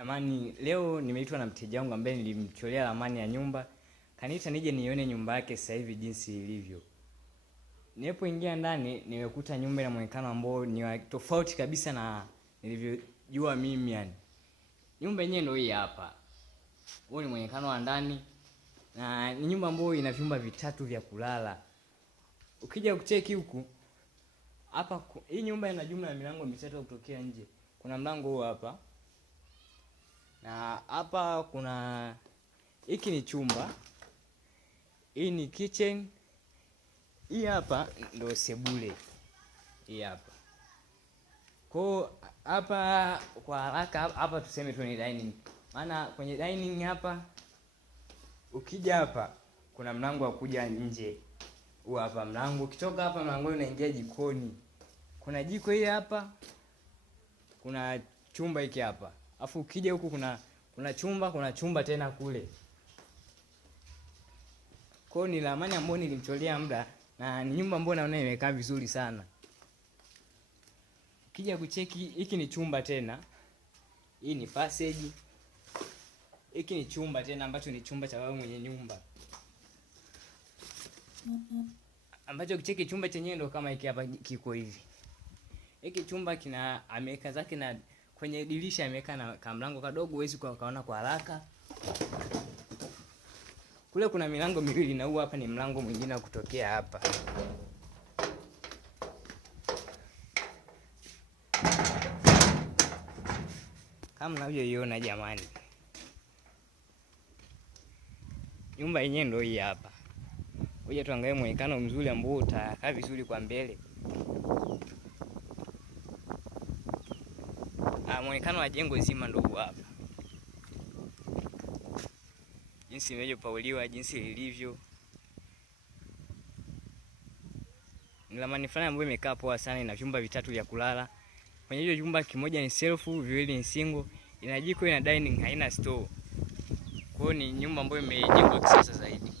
Jamani, leo nimeitwa na mteja wangu ambaye nilimchorea ramani ya nyumba. Kaniita nije nione nyumba yake sasa hivi jinsi ilivyo. Nilipoingia ndani nimekuta nyumba ina muonekano ambao ni tofauti kabisa na nilivyojua mimi yani. Nyumba yenyewe ndio hii hapa. Huo ni muonekano wa ndani na ni nyumba ambayo ina vyumba vitatu vya kulala. Ukija kucheki huku hapa, hii nyumba ina jumla ya milango mitatu kutokea nje. Kuna mlango huu hapa. Na hapa kuna hiki ni chumba. Hii ni kitchen. Hii hapa ndio sebule. Hii hapa. Kwa hapa kwa haraka hapa tuseme tu ni dining. Maana kwenye dining hapa ukija hapa kuna mlango wa kuja nje. Huu hapa mlango. Ukitoka hapa mlango unaingia jikoni. Kuna jiko hii hapa. Kuna chumba hiki hapa. Alafu ukija huku kuna chumba tena kule. Kwa ni ramani ambayo nilimchorea muda na ni nyumba ambayo naona imekaa vizuri sana. Ukija kucheki hiki ni chumba tena. Hii ni passage. Hiki ni chumba tena ambacho ni chumba cha wewe mwenye nyumba. Ambacho kicheki chumba chenyewe ndo kama hiki hapa kiko hivi. Hiki chumba kina ameweka zake na kwenye dirisha ameweka na kamlango kadogo huwezi kaona kwa haraka. Kule kuna milango miwili na huu hapa ni mlango mwingine wa kutokea hapa. Kama mnavyoiona jamani. Nyumba yenyewe ndio hii hapa. Ngoja tuangalie muonekano mzuri ambao utakaa vizuri kwa mbele. Muonekano wa jengo zima ndio hapa. Jinsi imejopauliwa, jinsi lilivyo. Ni ramani fulani ambayo imekaa poa sana, ina vyumba vitatu vya kulala. Kwenye hiyo chumba kimoja ni self, viwili ni single, ina jiko, ina dining, haina store. Kwa hiyo ni nyumba ambayo imejengwa kisasa zaidi.